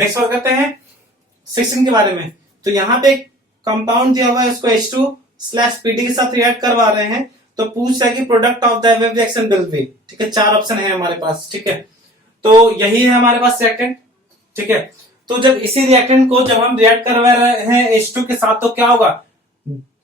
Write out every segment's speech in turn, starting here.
Next बात करते हैं 16 के बारे में। तो यहाँ पे कंपाउंड दिया हुआ है, उसको H2/PD के साथ रिएक्ट करवा रहे हैं। तो पूछ रहा है कि product of the wave reaction will be, ठीक है, 4 ऑप्शन है हमारे पास, ठीक है। तो यही है हमारे पास रिएक्टेंट, ठीक है। तो जब इसी रिएक्टेंट को जब हम रिएक्ट करवा रहे हैं H2 के साथ, तो क्या होगा,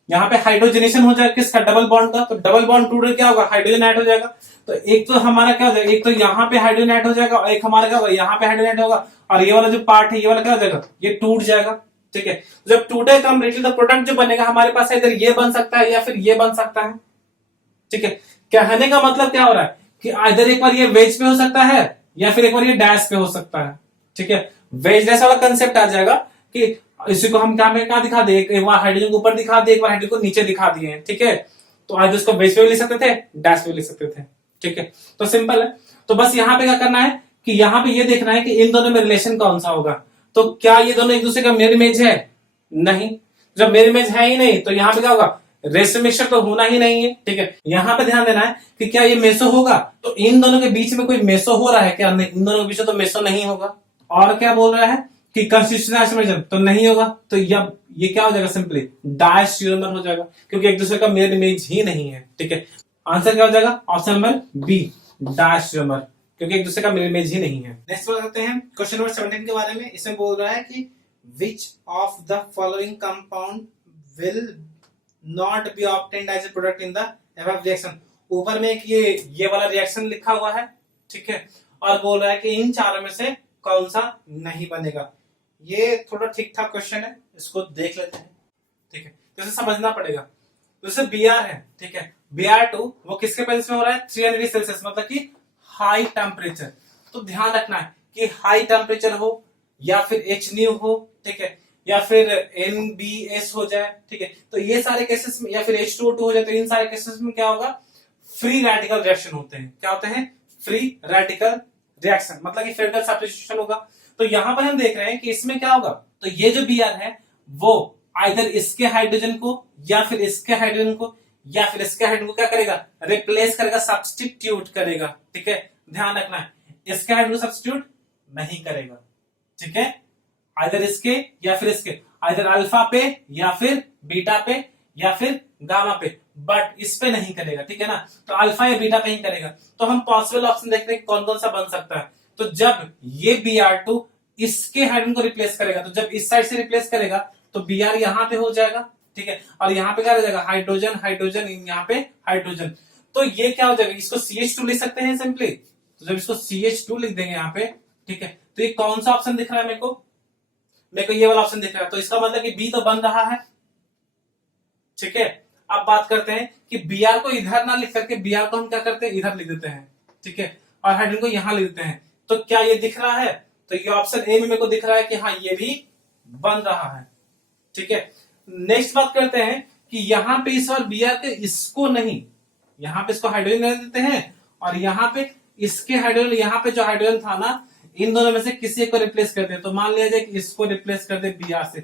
यहाँ पे हाइड्रोजनेशन हो जाएगा किसका, डबल बॉन्ड का। तो डबल बॉन्ड टूट क्या होगा, हाइड्रोजन ऐड हो जाएगा। तो एक तो हमारा क्या हो जाएगा, एक तो यहाँ पे हाइड्रोजन ऐड हो जाएगा और एक हमारा क्या होगा, यहाँ पे हाइड्रोजन ऐड होगा, और ये वाला जो पार्ट है ये वाला क्या हो जाएगा, ये टूट जाएगा, ठीक है। जब टूटे कंप्लीटली तो प्रोडक्ट जो बनेगा हमारे पास इधर ये बन सकता है या फिर ये बन सकता है, ठीक है। कहने का मतलब क्या हो रहा है कि इधर एक बार ये वेज पे हो सकता है या फिर एक बार ये डैश पे हो सकता है, ठीक है। वेज डैश वाला कंसेप्ट आ जाएगा कि इसी को हम क्या दिखा दे, एक बार हाइड्रोजन को ऊपर दिखा दे, एक बार हाइड्रोजन को नीचे दिखा दिए, ठीक है। तो आज उसको वेज पे भी लिख सकते थे, डैश पे भी लिख सकते थे, ठीक है। तो सिंपल है। तो बस यहाँ पे क्या करना है कि यहाँ पे ये देखना है कि इन दोनों में रिलेशन कौन सा होगा। तो क्या ये दोनों एक दूसरे का मिरर इमेज है, नहीं। जब मिरर इमेज है ही नहीं तो यहाँ पे क्या होगा, रेशो मिक्सचर तो होना ही नहीं है, ठीक है। यहाँ पे ध्यान देना है कि क्या ये मेसो होगा, तो इन दोनों के बीच में कोई मेसो हो रहा है क्या, नहीं, इन दोनों के बीच में तो मेसो नहीं होगा। और क्या बोल रहा है कि कंस्टिट्यूशनल आइसोमरिज्म, तो नहीं होगा। तो ये क्या हो जाएगा, सिंपली डायस्ट्रोमर हो जाएगा, क्योंकि एक दूसरे का मिरर इमेज ही नहीं है, ठीक है। आंसर क्या हो जाएगा, ऑप्शन नंबर बी, डायस्ट्रोमर, क्योंकि एक दूसरे का मिरर इमेज ही नहीं है। नेक्स्ट बात करते हैं क्वेश्चन नंबर 17 के बारे में। इसमें बोल रहा है कि which of the following compound will not be obtained as a product in the above reaction. ऊपर में एक ये वाला रिएक्शन लिखा हुआ है, ठीक है, और बोल रहा है कि इन चारों में से कौन सा नहीं बनेगा। ये थोड़ा ठीक ठाक क्वेश्चन है, इसको देख लेते हैं, ठीक है। तो इसे समझना पड़ेगा। तो जैसे Br है, ठीक है, Br2 वो किसके प्रेजेंस में हो रहा है, 300 डिग्री सेल्सियस, मतलब कि हाई टेम्परेचर। तो ध्यान रखना है कि हाई टेम्परेचर हो या फिर Hν हो, ठीक है, या फिर NBS हो जाए, ठीक है। तो ये सारे केसेस में, या फिर H2O2 हो जाए, तो इन सारे केसेस में क्या होगा, फ्री रेडिकल रिएक्शन होते हैं। क्या होते हैं, फ्री रेडिकल रिएक्शन, मतलब कि फेवरेबल सब्स्टिट्यूशन होगा। तो यहां पर हम देख रहे हैं कि इसमें क्या होगा, तो ये जो Br है वो आइदर इसके हाइड्रोजन को या फिर इसके हाइड्रोजन को या फिर इसके हाइड्रोजन को क्या करेगा, रिप्लेस करेगा, सब्स्टिट्यूट करेगा, ठीक है। ध्यान रखना है, इसके हाइड्रोजन सब्स्टिट्यूट नहीं करेगा, ठीक है। आइदर इसके या फिर इसके, आइदर अल्फा पे या फिर बीटा पे या फिर गामा पे, बट इस पे नहीं करेगा, ठीक है ना। तो अल्फा या बीटा पे ही करेगा। तो हम पॉसिबल ऑप्शन देखते हैं कौन कौन सा बन सकता है। तो जब ये Br2 इसके हाइड्रोजन को रिप्लेस करेगा, तो जब इस साइड से रिप्लेस करेगा तो Br यहां पे हो जाएगा, ठीक है, और यहाँ पे क्या रह जाएगा, हाइड्रोजन हाइड्रोजन, यहाँ पे हाइड्रोजन। तो ये क्या हो जाएगा, इसको CH2 लिख सकते हैं सिंपली। तो जब इसको CH2 लिख देंगे यहाँ पे, ठीक है, तो ये कौन सा ऑप्शन दिख रहा है मेरे को ये वाला ऑप्शन दिख रहा है। तो इसका मतलब कि बी तो बन रहा है, ठीक है। अब बात करते हैं कि Br को इधर ना लिख करके Br को हम क्या करते हैं, इधर लिख देते हैं, ठीक है, और हाइड्रोजन को यहां लिख देते हैं। तो क्या ये दिख रहा है, तो ये ऑप्शन ए में मेरे को दिख रहा है कि हाँ ये भी बन रहा है, ठीक है। नेक्स्ट बात करते हैं कि यहां पे इस बार Br के इसको नहीं, यहां पे इसको हाइड्रोजन रख देते हैं, और यहां पे इसके हाइड्रोजन, यहां पे जो हाइड्रोजन था ना, इन दोनों में से किसी एक को रिप्लेस करते हैं। तो मान लिया जाए कि इसको रिप्लेस कर दे Br से,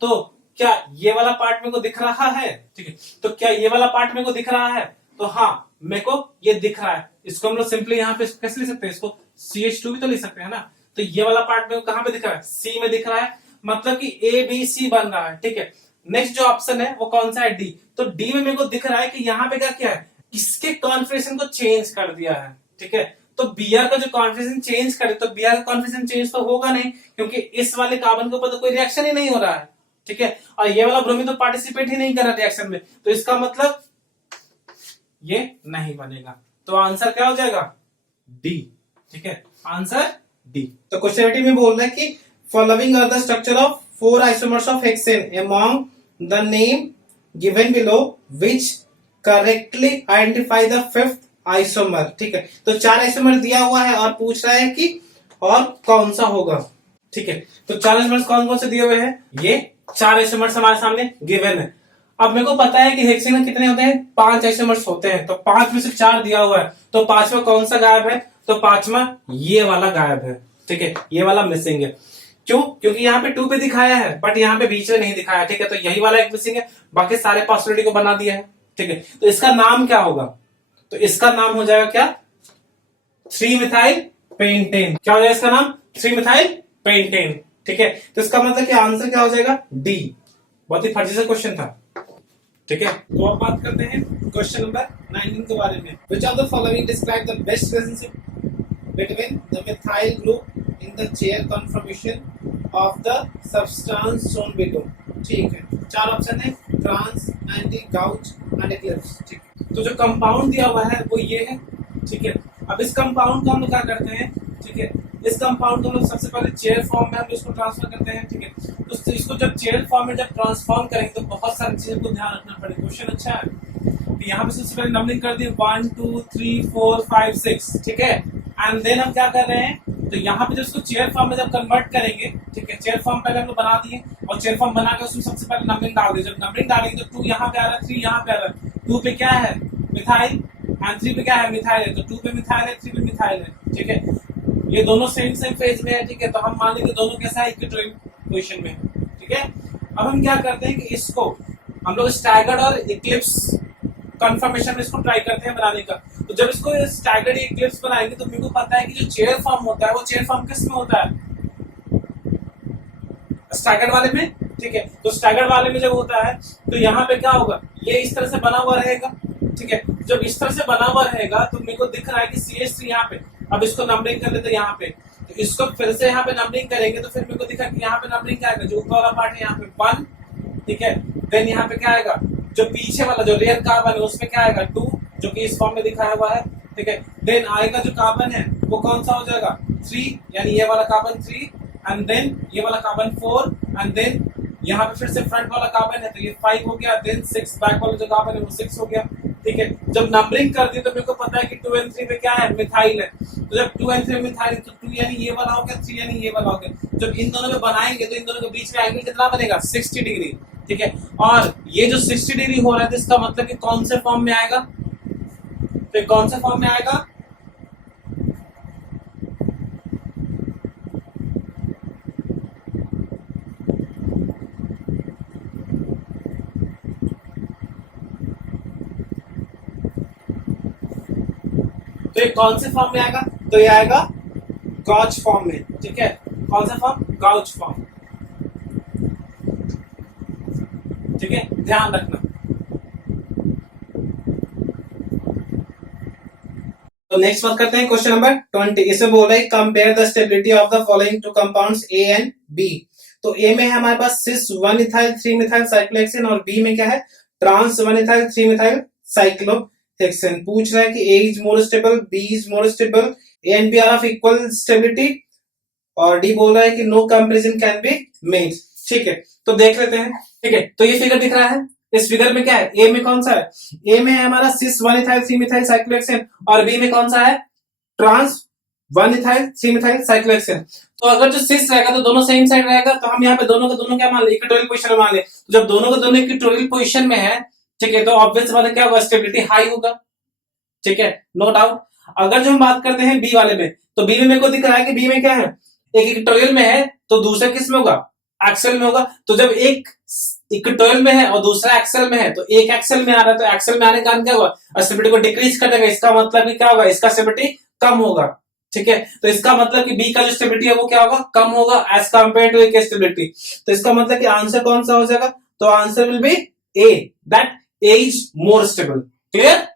तो क्या ये वाला पार्ट मेरे को दिख रहा है, ठीक है। तो क्या ये वाला पार्ट मेरे को दिख रहा है, तो हाँ मेरे को ये दिख रहा है। इसको हम लोग सिंपली यहाँ पे कैसे लिख सकते हैं, इसको CH2 भी तो लिख सकते हैं ना। तो ये वाला पार्ट मेरे को कहां पे दिख रहा है, C में दिख रहा है, मतलब कि ABC बन रहा है, ठीक है। नेक्स्ट जो ऑप्शन है वो कौन सा है, D। तो D में मेरे को दिख रहा है कि यहाँ पे क्या किया है, इसके कॉन्फिगरेशन को चेंज कर दिया है, ठीक है। तो Br का जो कॉन्फिगरेशन चेंज करे, तो Br का कॉन्फिगरेशन चेंज तो होगा नहीं, क्योंकि इस वाले कार्बन के ऊपर तो कोई रिएक्शन ही नहीं हो रहा है, ठीक है। और ये वाला ब्रोमीन तो पार्टिसिपेट ही नहीं कर रहा रिएक्शन में, तो इसका मतलब ये नहीं बनेगा। तो आंसर क्या हो जाएगा, डी, ठीक है, आंसर डी। तो क्वेश्चन 18 में बोल रहा है कि following are the structure of 4 isomers of hexane among the name given below which correctly identify the 5th isomer, ठीक है। तो 4 आइसोमर दिया हुआ है और पूछ रहा है कि और कौन सा होगा, ठीक है। तो 4 आइसोमर्स कौन कौन से दिए हुए हैं, ये 4 आइसोमर्स हमारे सामने गिवन है। अब मेरे को पता है कि हेक्सेन में कितने होते हैं, 5 आइसोमर्स होते हैं। तो 5 में से 4 दिया हुआ है, तो 5वां कौन सा गायब है, तो 5वां ये वाला गायब है, ठीक है, ये वाला मिसिंग है। क्यों, क्योंकि यहाँ पे 2 पे दिखाया है बट यहाँ पे बीच में नहीं दिखाया, ठीक है। तो यही वाला एक मिसिंग है, बाकी सारे पॉसिबिलिटी को बना दिया है, ठीक है। तो इसका नाम क्या होगा, तो इसका नाम हो जाएगा क्या, 3 मिथाइल पेंटेन। क्या हो जाएगा इसका नाम, 3 मिथाइल पेंटेन, ठीक है, तो इसका मतलब कि आंसर क्या हो जाएगा, डी। बहुत ही फर्जी सा क्वेश्चन था। ठीक है, तो अब बात करते हैं क्वेश्चन नंबर 19 के बारे में। Which of the following describe the best relationship between the methyl group in the chair conformation of the substance shown below? ठीक है, चार ऑप्शन है, trans, anti, gauche and eclipse. ठीक है, तो जो कंपाउंड दिया हुआ है वो ये है। ठीक है, अब इस कंपाउंड को हम लोग क्या करते हैं, ठीक है, इस कंपाउंड को हम लोग सबसे पहले चेयर फॉर्म में हम इसको ट्रांसफर करते हैं। ठीक है, तो इसको जब चेयर फॉर्म में जब ट्रांसफॉर्म करेंगे तो बहुत सारी चीजों को ध्यान रखना पड़ेगा। क्वेश्चन अच्छा है कि यहाँ पे सबसे पहले नंबरिंग कर दी 1 2 3 4 5 6। ठीक है, एंड देन हम क्या कर रहे हैं, तो यहाँ पे जब इसको चेयर फॉर्म में जब कन्वर्ट करेंगे, ठीक है, चेयर फॉर्म पहले हम लोग बना दिए और चेयर फॉर्म बनाकर उसमें सबसे पहले नंबरिंग डाल दिए। जब नंबरिंग डालेंगे तो 2 यहाँ पे आ रहा है, 3 यहाँ पे आ रहा है, 2 पे क्या है, मिथाइल, एंड 3 पे क्या है, मिथाइल है, तो 2 पे मिथाइल है, 3 पे मिथाइल है। ठीक है, ये दोनों सेम फेज में है। ठीक है, तो हम मान लेंगे दोनों कैसा है, इक्विटोरियल पोजीशन में है। ठीक है, अब हम क्या करते हैं कि इसको हम लोग स्टैगर्ड और इक्लिप्स कन्फर्मेशन में इसको ट्राई करते हैं बनाने का। तो जब इसको स्टैगर्ड इक्लिप्स बनाएंगे तो मेरे को पता है कि जो चेयर फॉर्म होता है वो चेयर फॉर्म किस में होता है, स्टैगर्ड वाले में। ठीक है, तो स्टैगर्ड वाले में जब होता है तो यहाँ पे क्या होगा, ये इस तरह से बना हुआ रहेगा। ठीक है, जब इस तरह से बना हुआ रहेगा तो मेरे को दिख रहा है कि CH3 यहाँ पे, अब इसको नंबरिंग कर लेते हैं यहाँ पे, तो इसको फिर से यहाँ पे नंबरिंग करेंगे तो फिर मेरे को दिखा कि यहाँ पे नंबरिंग क्या आएगा, जो ऊपर वाला पार्ट है यहाँ पे 1। ठीक है, देन यहाँ पे क्या आएगा, जो पीछे वाला जो रेयर कार्बन है उसमें क्या आएगा 2, जो कि इस फॉर्म में दिखाया हुआ है। ठीक है, देन आएगा जो कार्बन है वो कौन सा हो जाएगा, 3, यानी ये वाला कार्बन 3, एंड देन ये वाला कार्बन 4, एंड देन यहाँ पे फिर से फ्रंट वाला कार्बन है तो ये 5 हो गया, देन 6 बैक वाला जो कार्बन है वो 6 हो गया। ठीक है, जब नंबरिंग कर दी तो मेरे को पता है कि 2 और 3 में क्या है, मिथाइल है, तो जब 2 और 3 में मिथाइल तो 2 यानी ये वाला हो गया, 3 यानी ये वाला हो गया। जब इन दोनों में बनाएंगे तो इन दोनों के बीच में एंगल कितना बनेगा, 60 डिग्री। ठीक है, और ये जो 60 डिग्री हो रहा है तो इसका मतलब कि कौन से फॉर्म में आएगा, तो कौन से फॉर्म में आएगा, तो ये कौन से फॉर्म में आएगा, तो ये आएगा गॉच फॉर्म में। ठीक है, कौन सा फॉर्म, गॉच फॉर्म। ठीक है, ध्यान रखना। तो नेक्स्ट बात करते हैं क्वेश्चन नंबर 20। इसमें बोल रहा है compare the stability of the following two compounds A and B. तो ए में है हमारे पास सिस 1 इथाइल 3 मिथाइल साइक्लोहेक्सेन और बी में क्या है, ट्रांस 1 इथाइल 3 मिथाइल साइक्लोहेक्सेन। पूछ रहा है कि A is more stable, B is more stable, A and B are of equal stability, और डी बोल रहा है कि no comparison can be made. ठीक है, तो देख लेते हैं। ठीक है, तो ये फिगर दिख रहा है, इस फिगर में क्या है, ए में कौन सा है, ए में है हमारा सिस 1 इथाइल 3 मिथाइल साइक्लोहेक्सेन और बी में कौन सा है, ट्रांस 1 इथाइल 3 मिथाइल साइक्लोहेक्सेन। तो अगर जो सिस रहेगा तो दोनों सेम साइड रहेगा, तो हम यहाँ पे दोनों को दोनों क्या मान ले, इक्विटोरियल पोजीशन में मान ले। तो जब दोनों को दोनों इक्विटोरियल पोजीशन में है, ठीक है, तो ऑब्वियस बात है क्या होगा, स्टेबिलिटी हाई होगा। ठीक है, नो डाउट। अगर जो हम बात करते हैं बी वाले में, तो बी में मेरे को दिख रहा है कि बी में क्या है, एक इक्विटोरियल में है तो दूसरा किस में होगा, एक्सेल में होगा। तो जब एक इक्वेटोरियल में है और दूसरा एक्सेल में है, तो एक एक्सेल में आ रहा है तो एक्सेल में आने का कारण क्या होगा, स्टेबिलिटी को डिक्रीज कर देगा। इसका मतलब कि क्या होगा, इसका स्टेबिलिटी कम होगा। ठीक है, तो इसका मतलब कि बी का जो स्टेबिलिटी है वो क्या होगा, कम होगा एज कंपेयर टू ए की स्टेबिलिटी। तो इसका मतलब कि आंसर कौन सा हो जाएगा, तो answer will be A, that A is more stable. Clear.